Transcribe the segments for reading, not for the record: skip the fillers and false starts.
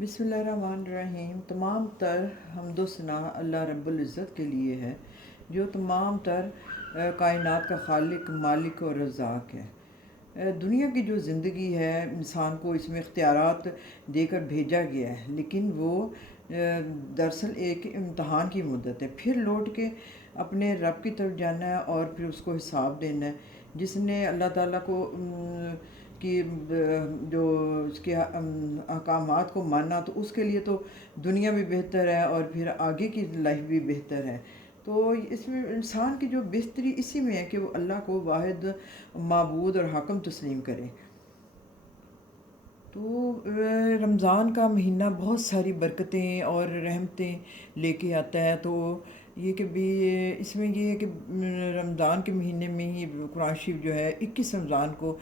بسم اللہ الرحمن الرحیم۔ تمام تر حمد و ثنا اللہ رب العزت کے لیے ہے جو تمام تر کائنات کا خالق، مالک اور رزاق ہے۔ دنیا کی جو زندگی ہے انسان کو اس میں اختیارات دے کر بھیجا گیا ہے، لیکن وہ دراصل ایک امتحان کی مدت ہے، پھر لوٹ کے اپنے رب کی طرف جانا ہے اور پھر اس کو حساب دینا ہے۔ جس نے اللہ تعالیٰ کو کی جو اس کے احکامات کو مانا تو اس کے لیے تو دنیا بھی بہتر ہے اور پھر آگے کی لائف بھی بہتر ہے۔ تو اس میں انسان کی جو بہتری اسی میں ہے کہ وہ اللہ کو واحد معبود اور حاکم تسلیم کرے۔ تو رمضان کا مہینہ بہت ساری برکتیں اور رحمتیں لے کے آتا ہے۔ تو یہ کہ بھی اس میں یہ ہے کہ رمضان کے مہینے میں ہی قرآن شریف جو ہے 21 رمضان کو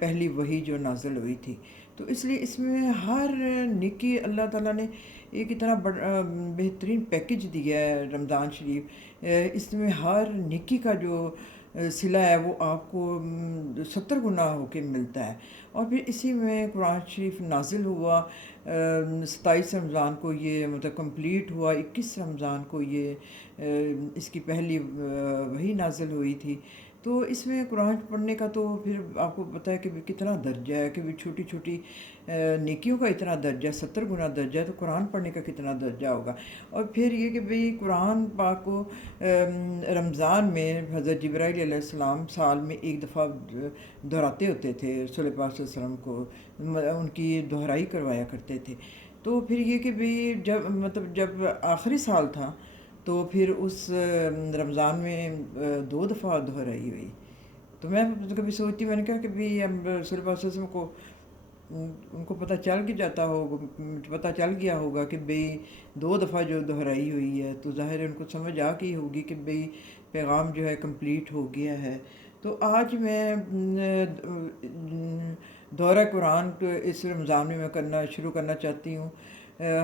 پہلی وحی جو نازل ہوئی تھی، تو اس لیے اس میں ہر نیکی اللہ تعالیٰ نے ایک اتنا بہترین پیکج دیا ہے رمضان شریف۔ اس میں ہر نیکی کا جو صلہ ہے وہ آپ کو 70 گنا ہو کے ملتا ہے۔ اور پھر اسی میں قرآن شریف نازل ہوا 27 رمضان کو، یہ مطلب کمپلیٹ ہوا 21 رمضان کو یہ اس کی پہلی وحی نازل ہوئی تھی۔ تو اس میں قرآن پڑھنے کا تو پھر آپ کو پتہ ہے کہ کتنا درجہ ہے، کہ چھوٹی چھوٹی نیکیوں کا اتنا درجہ 70 گنا درجہ ہے، تو قرآن پڑھنے کا کتنا درجہ ہوگا۔ اور پھر یہ کہ بھئی قرآن پاک کو رمضان میں حضرت جبرائیل علیہ السلام سال میں ایک دفعہ دہراتے ہوتے تھے، رسول پاک صلی اللہ علیہ وسلم کو ان کی دہرائی کروایا کرتے تھے۔ تو پھر یہ کہ بھئی جب آخری سال تھا تو پھر اس رمضان میں 2 دفعہ دہرائی ہوئی۔ تو میں کبھی سوچتی، میں نے کہا کہ بھئی رسول پاک صلی اللہ علیہ وسلم کو ان کو پتہ چل گیا ہوگا کہ بھئی 2 دفعہ جو دہرائی ہوئی ہے تو ظاہر ان کو سمجھ آ گئی ہوگی کہ بھئی پیغام جو ہے کمپلیٹ ہو گیا ہے۔ تو آج میں دورہ قرآن اس رمضان میں شروع کرنا چاہتی ہوں۔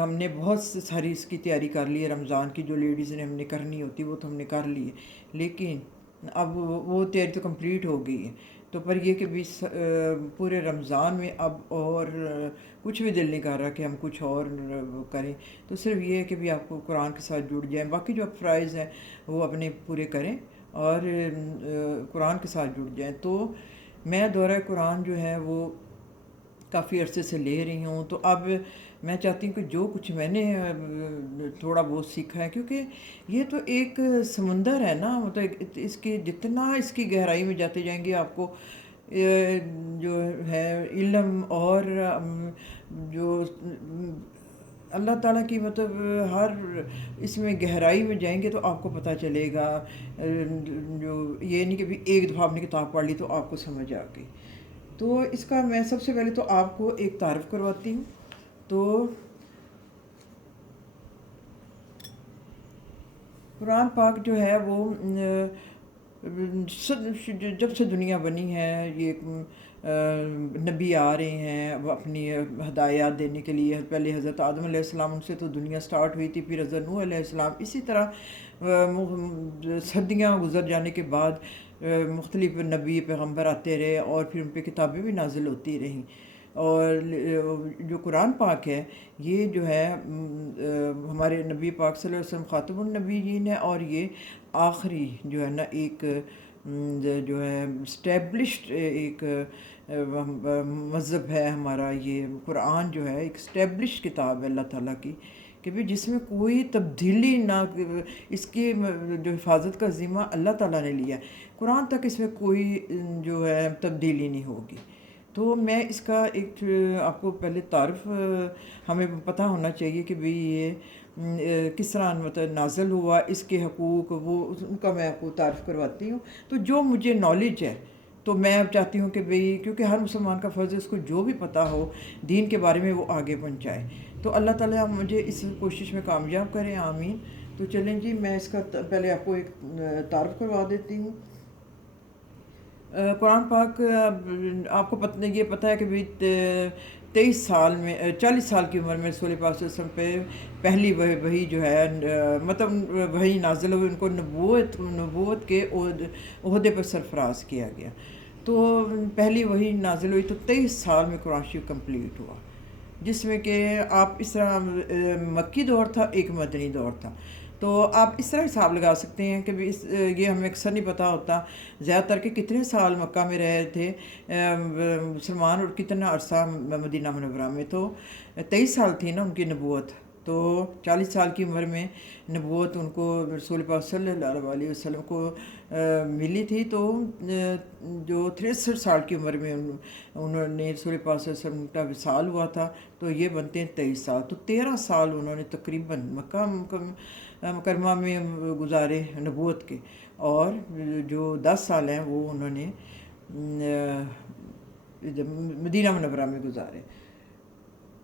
ہم نے بہت ساری اس کی تیاری کر لی ہے، رمضان کی جو لیڈیز نے ہم نے کرنی ہوتی وہ تو ہم نے کر لی ہے، لیکن اب وہ تیاری تو کمپلیٹ ہو گئی ہے۔ تو پر یہ کہ بھی پورے رمضان میں اب اور کچھ بھی دل نہیں کر رہا کہ ہم کچھ اور کریں، تو صرف یہ ہے کہ بھی آپ کو قرآن کے ساتھ جڑ جائیں، باقی جو فرائض ہیں وہ اپنے پورے کریں اور قرآن کے ساتھ جڑ جائیں۔ تو میں دورہ قرآن جو ہے وہ کافی عرصے سے لے رہی ہوں، تو اب میں چاہتی ہوں کہ جو کچھ میں نے تھوڑا بہت سیکھا ہے، کیونکہ یہ تو ایک سمندر ہے نا، مطلب اس کی جتنا اس کی گہرائی میں جاتے جائیں گے آپ کو جو ہے علم اور جو اللہ تعالیٰ کی مطلب ہر اس میں گہرائی میں جائیں گے تو آپ کو پتہ چلے گا۔ جو یہ نہیں کہ بھی ایک دفعہ آپ نے کتاب پڑھ لی تو آپ کو سمجھ آ گئی۔ تو اس کا میں سب سے پہلے تو آپ کو ایک تعارف کرواتی ہوں۔ تو قرآن پاک جو ہے وہ جب سے دنیا بنی ہے، یہ نبی آ رہے ہیں وہ اپنی ہدایات دینے کے لیے۔ پہلے حضرت آدم علیہ السلام، ان سے تو دنیا سٹارٹ ہوئی تھی، پھر حضرت نوح علیہ السلام، اسی طرح صدیاں گزر جانے کے بعد مختلف نبی پیغمبر آتے رہے اور پھر ان پہ کتابیں بھی نازل ہوتی رہیں۔ اور جو قرآن پاک ہے یہ جو ہے ہمارے نبی پاک صلی اللہ علیہ وسلم خاتم النبیین ہے، اور یہ آخری جو ہے نا ایک جو ہے اسٹیبلشڈ ایک مذہب ہے ہمارا۔ یہ قرآن جو ہے ایک اسٹیبلش کتاب ہے اللہ تعالیٰ کی، کہ بھی جس میں کوئی تبدیلی نہ، اس کی جو حفاظت کا ذمہ اللہ تعالیٰ نے لیا ہے، قرآن تک اس میں کوئی جو ہے تبدیلی نہیں ہوگی۔ تو میں اس کا ایک آپ کو پہلے تعارف ہمیں پتہ ہونا چاہیے کہ بھئی یہ کس طرح مطلب نازل ہوا، اس کے حقوق وہ ان کا میں آپ کو تعارف کرواتی ہوں۔ تو جو مجھے نالج ہے تو میں اب چاہتی ہوں کہ بھئی کیونکہ ہر مسلمان کا فرض ہے اس کو جو بھی پتہ ہو دین کے بارے میں وہ آگے پہنچائے، تو اللہ تعالیٰ مجھے اس کوشش میں کامیاب کریں، آمین۔ تو چلیں جی، میں اس کا پہلے آپ کو ایک تعارف کروا دیتی ہوں۔ قرآن پاک آپ کو یہ پتہ ہے کہ بھی 23 سال میں 40 سال کی عمر میں رسول پاک صلی اللہ علیہ وسلم پہ پہلی وحی جو ہے مطلب وحی نازل ہوئی، ان کو نبوت کے عہدے پر سرفراز کیا گیا۔ تو پہلی وحی نازل ہوئی تو 23 سال میں قرآن شریف کمپلیٹ ہوا۔ جس میں کہ آپ اس طرح مکی دور تھا، ایک مدنی دور تھا، تو آپ اس طرح حساب لگا سکتے ہیں کہ یہ ہمیں اکثر نہیں پتہ ہوتا زیادہ تر کہ کتنے سال مکہ میں رہے تھے مسلمان، اور کتنا عرصہ مدینہ منورہ میں. تو 23 سال تھی نا ان کی نبوت، تو 40 سال کی عمر میں نبوت ان کو رسول پاک صلی اللہ علیہ وسلم کو ملی تھی. تو جو 63 سال کی عمر میں انہوں نے رسول پاک صلی اللہ علیہ وسلم کا وصال ہوا تھا، تو یہ بنتے ہیں 23 سال. تو 13 سال انہوں نے تقریباً مکہ مکرمہ میں گزارے نبوت کے، اور جو 10 سال ہیں وہ انہوں نے مدینہ منورہ میں گزارے.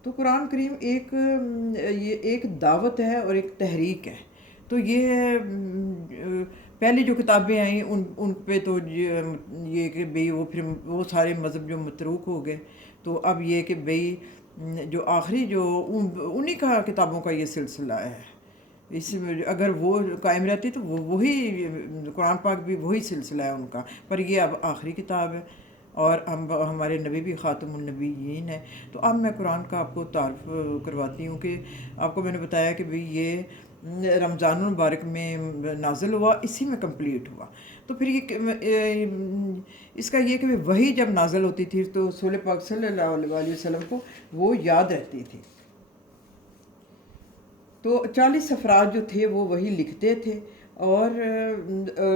تو قرآن کریم یہ ایک دعوت ہے اور ایک تحریک ہے. تو یہ پہلی جو کتابیں آئیں ان پہ تو یہ کہ بھئی وہ سارے مذہب جو متروک ہو گئے. تو اب یہ کہ بھئی جو آخری جو انہی کا کتابوں کا یہ سلسلہ ہے، اس میں اگر وہ قائم رہتی تو وہی قرآن پاک بھی وہی سلسلہ ہے ان کا، پر یہ اب آخری کتاب ہے، اور ہمارے نبی بھی خاتم النبیین ہے. تو اب میں قرآن کا آپ کو تعارف کرواتی ہوں کہ آپ کو میں نے بتایا کہ بھئی یہ رمضان المبارک میں نازل ہوا، اسی میں کمپلیٹ ہوا. تو پھر یہ اس کا یہ کہ وہی جب نازل ہوتی تھی تو رسول پاک صلی اللہ علیہ وسلم کو وہ یاد رہتی تھی. تو 40 افراد جو تھے وہ وہی لکھتے تھے، اور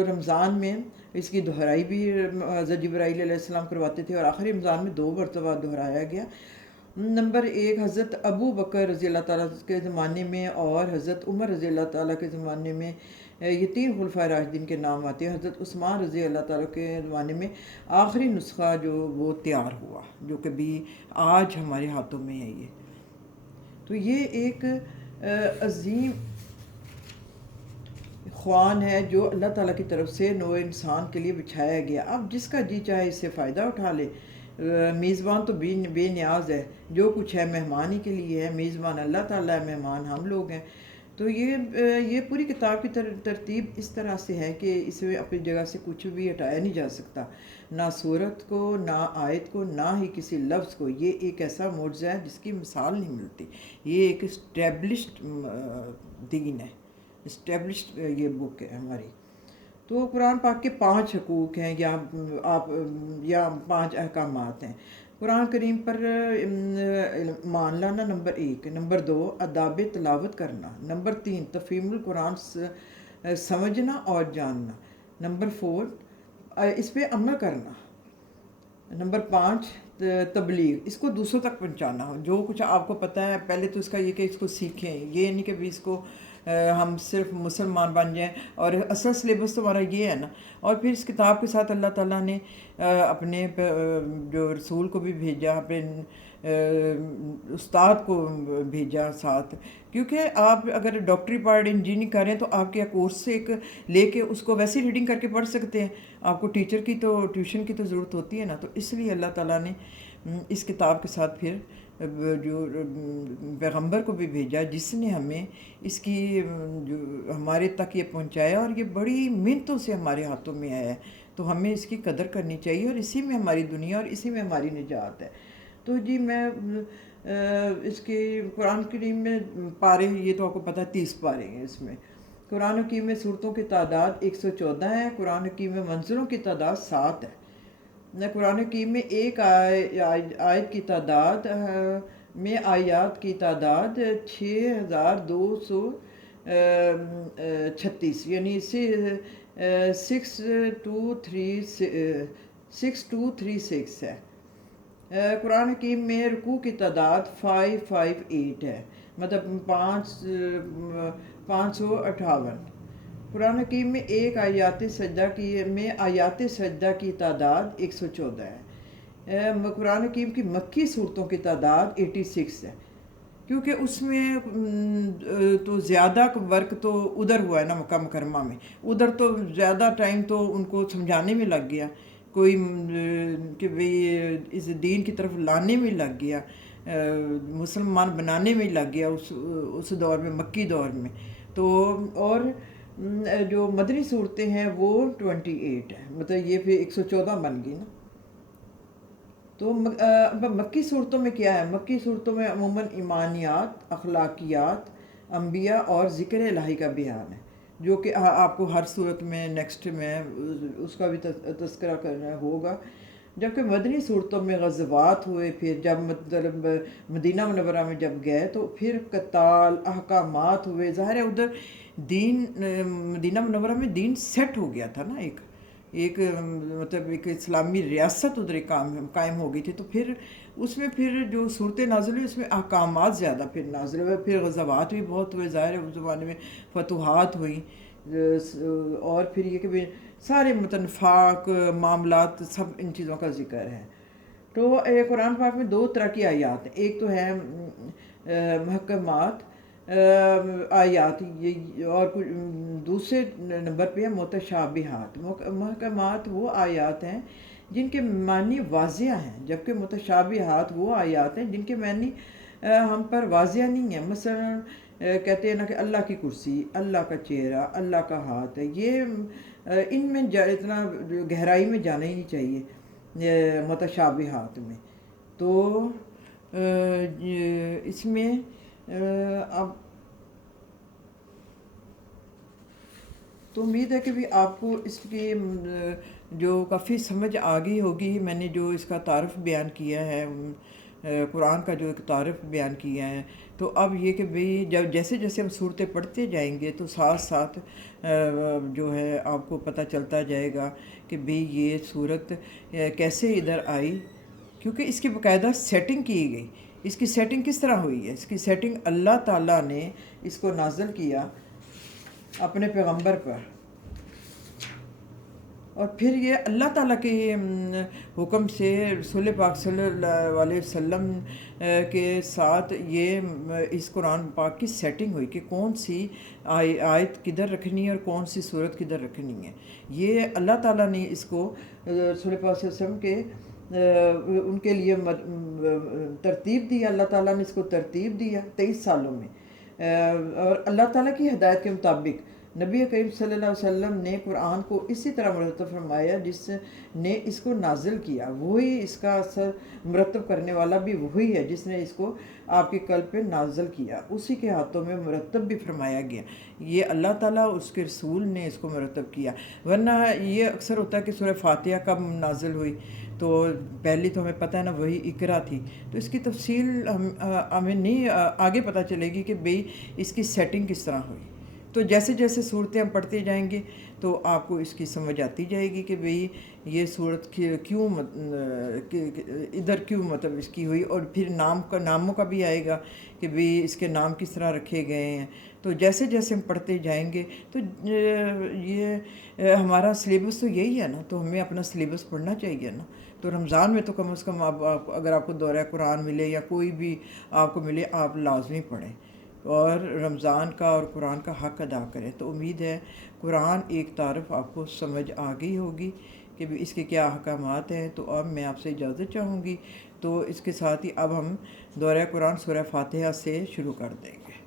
رمضان میں اس کی دہرائی بھی حضرت جبرائیل علیہ السلام کرواتے تھے، اور آخری رمضان میں 2 مرتبہ دہرایا گیا. نمبر 1 حضرت ابو بکر رضی اللہ تعالیٰ کے زمانے میں اور حضرت عمر رضی اللہ تعالیٰ کے زمانے میں یہ 3 خلفائے راشدین کے نام آتے ہیں. حضرت عثمان رضی اللہ تعالیٰ کے زمانے میں آخری نسخہ جو وہ تیار ہوا، جو کہ بھی آج ہمارے ہاتھوں میں ہے. تو یہ ایک عظیم خوان ہے جو اللہ تعالیٰ کی طرف سے نوع انسان کے لیے بچھایا گیا. اب جس کا جی چاہے اس سے فائدہ اٹھا لے. میزبان تو بے نیاز ہے، جو کچھ ہے مہمان ہی کے لیے ہے. میزبان اللہ تعالیٰ ہے، مہمان ہم لوگ ہیں. تو یہ پوری کتاب کی ترتیب اس طرح سے ہے کہ اس میں اپنی جگہ سے کچھ بھی ہٹایا نہیں جا سکتا، نہ صورت کو، نہ آیت کو، نہ ہی کسی لفظ کو. یہ ایک ایسا معجزہ ہے جس کی مثال نہیں ملتی. یہ ایک اسٹیبلشڈ دین ہے، اسٹیبلشڈ یہ بک ہے ہماری. تو قرآن پاک کے 5 حقوق ہیں یا 5 احکامات ہیں. قرآن کریم پر مان لانا نمبر 1. نمبر 2 آداب تلاوت کرنا. نمبر 3 تفہیم القرآن سمجھنا اور جاننا. نمبر 4 اس پہ عمل کرنا. نمبر 5 تبلیغ، اس کو دوسروں تک پہنچانا. جو کچھ آپ کو پتہ ہے پہلے تو اس کا یہ کہ اس کو سیکھیں، یہ نہیں کہ بھی اس کو ہم صرف مسلمان بن جائیں. اور اصل سلیبس تو ہمارا یہ ہے نا. اور پھر اس کتاب کے ساتھ اللہ تعالیٰ نے اپنے جو رسول کو بھی بھیجا، اپنے استاد کو بھیجا ساتھ. کیونکہ آپ اگر ڈاکٹری پارٹ انجینئرنگ کر رہے ہیں تو آپ کیا کورس سے ایک لے کے اس کو ویسے ریڈنگ کر کے پڑھ سکتے ہیں. آپ کو ٹیچر کی تو ٹیوشن کی تو ضرورت ہوتی ہے نا. تو اس لیے اللہ تعالیٰ نے اس کتاب کے ساتھ پھر جو پیغمبر کو بھی بھیجا، جس نے ہمیں اس کی جو ہمارے تک یہ پہنچایا، اور یہ بڑی محنتوں سے ہمارے ہاتھوں میں آیا ہے. تو ہمیں اس کی قدر کرنی چاہیے، اور اسی میں ہماری دنیا اور اسی میں ہماری نجات ہے. تو جی میں اس کے قرآن کریم میں پارے، یہ تو آپ کو پتہ ہے 30 پارے ہیں اس میں. قرآن حکیم میں صورتوں کی تعداد 114 ہے. قرآن حکیم میں منزلوں کی تعداد 7 ہے. قرآن حکیم میں ایک آیت کی تعداد میں آیات کی تعداد 6236، یعنی 6236 ہے. قرآن حکیم میں رکوع کی تعداد 558 ہے، مطلب 558. قرآن حکیم میں ایک آیات سجدہ کی تعداد 114 ہے. قرآن حکیم کی مکی صورتوں کی تعداد 86 ہے. کیونکہ اس میں تو زیادہ ورک تو ادھر ہوا ہے نا مکہ مکرمہ میں. ادھر تو زیادہ ٹائم تو ان کو سمجھانے میں لگ گیا، کوئی کہ بھئی اس دین کی طرف لانے میں لگ گیا، مسلمان بنانے میں لگ گیا اس دور میں، مکی دور میں. تو اور جو مدنی صورتیں ہیں وہ 28 ہیں، مطلب یہ پھر 114 بن گئی نا. تو مکی صورتوں میں کیا ہے؟ مکی صورتوں میں عموماً ایمانیات، اخلاقیات، انبیاء اور ذکر الہی کا بیان ہے، جو کہ آپ کو ہر صورت میں نیکسٹ میں اس کا بھی تذکرہ کرنا ہوگا۔ جبکہ مدنی صورتوں میں غزوات ہوئے، پھر جب مطلب مدینہ منورہ میں جب گئے تو پھر قتال، احکامات ہوئے، ظاہر ہے ادھر دین، مدینہ منورہ میں دین سیٹ ہو گیا تھا نا، ایک مطلب ایک اسلامی ریاست ادھر قائم ہو گئی تھی، تو پھر اس میں پھر جو صورتیں نازل ہوئی اس میں احکامات زیادہ پھر نازل ہوئے، پھر غزوات بھی بہت ہوئے، ظاہر ہے اس زمانے میں فتوحات ہوئیں، اور پھر یہ کہ سارے متنفاق معاملات، سب ان چیزوں کا ذکر ہے۔ تو قرآن پاک میں دو طرح کی آیات ہیں، ایک تو ہے محکمات آیات، اور کچھ دوسرے نمبر پہ ہے متشابہات۔ محکمات وہ آیات ہیں جن کے معنی واضح ہیں، جبکہ متشابہات وہ آیات ہیں جن کے معنی ہم پر واضح نہیں ہیں۔ مثلا کہتے ہیں نا کہ اللہ کی کرسی، اللہ کا چہرہ، اللہ کا ہاتھ ہے، یہ ان میں اتنا گہرائی میں جانا ہی نہیں چاہیے متشابہات میں۔ تو اس میں اب تو امید ہے کہ بھی آپ کو اس کی جو کافی سمجھ آ گئی ہوگی۔ میں نے جو اس کا تعارف بیان کیا ہے، قرآن کا جو ایک تعارف بیان کیا ہے، تو اب یہ کہ بھئی جب جیسے جیسے ہم صورتیں پڑھتے جائیں گے تو ساتھ ساتھ جو ہے آپ کو پتہ چلتا جائے گا کہ بھئی یہ صورت کیسے ادھر آئی، کیونکہ اس کی باقاعدہ سیٹنگ کی گئی۔ اس کی سیٹنگ کس طرح ہوئی ہے؟ اس کی سیٹنگ اللہ تعالیٰ نے اس کو نازل کیا اپنے پیغمبر پر، اور پھر یہ اللہ تعالیٰ کے حکم سے رسول پاک صلی اللہ علیہ وسلم کے ساتھ یہ اس قرآن پاک کی سیٹنگ ہوئی کہ کون سی آیت کدھر رکھنی ہے اور کون سی صورت کدھر رکھنی ہے۔ یہ اللہ تعالیٰ نے اس کو رسول پاک صلی اللہ علیہ وسلم کے ان کے لیے ترتیب دیا، اللہ تعالیٰ نے اس کو ترتیب دیا 23 سالوں میں، اور اللہ تعالیٰ کی ہدایت کے مطابق نبی کریم صلی اللہ علیہ وسلم نے قرآن کو اسی طرح مرتب فرمایا جس نے اس کو نازل کیا، وہی اس کا اثر مرتب کرنے والا بھی وہی ہے جس نے اس کو آپ کے قلب پہ نازل کیا، اسی کے ہاتھوں میں مرتب بھی فرمایا گیا۔ یہ اللہ تعالیٰ اس کے رسول نے اس کو مرتب کیا، ورنہ یہ اکثر ہوتا ہے کہ سورہ فاتحہ کب نازل ہوئی، تو پہلی تو ہمیں پتہ ہے نا وہی اقرا تھی، تو اس کی تفصیل ہمیں نہیں آگے پتہ چلے گی کہ بھئی اس کی سیٹنگ کس طرح ہوئی۔ تو جیسے جیسے صورتیں ہم پڑھتے جائیں گے تو آپ کو اس کی سمجھ آتی جائے گی کہ بھئی یہ صورت کیوں ادھر کیوں مطلب اس کی ہوئی، اور پھر ناموں کا بھی آئے گا کہ بھئی اس کے نام کس طرح رکھے گئے ہیں۔ تو جیسے جیسے ہم پڑھتے جائیں گے تو یہ ہمارا سلیبس تو یہی ہے نا، تو ہمیں اپنا سلیبس پڑھنا چاہیے نا۔ تو رمضان میں تو کم از کم اگر آپ کو دورہ قرآن ملے یا کوئی بھی آپ کو ملے، آپ لازمی پڑھیں اور رمضان کا اور قرآن کا حق ادا کریں۔ تو امید ہے قرآن ایک تعارف آپ کو سمجھ آ گئی ہوگی کہ اس کے کیا احکامات ہیں۔ تو اب میں آپ سے اجازت چاہوں گی، تو اس کے ساتھ ہی اب ہم دورہ قرآن سورہ فاتحہ سے شروع کر دیں گے۔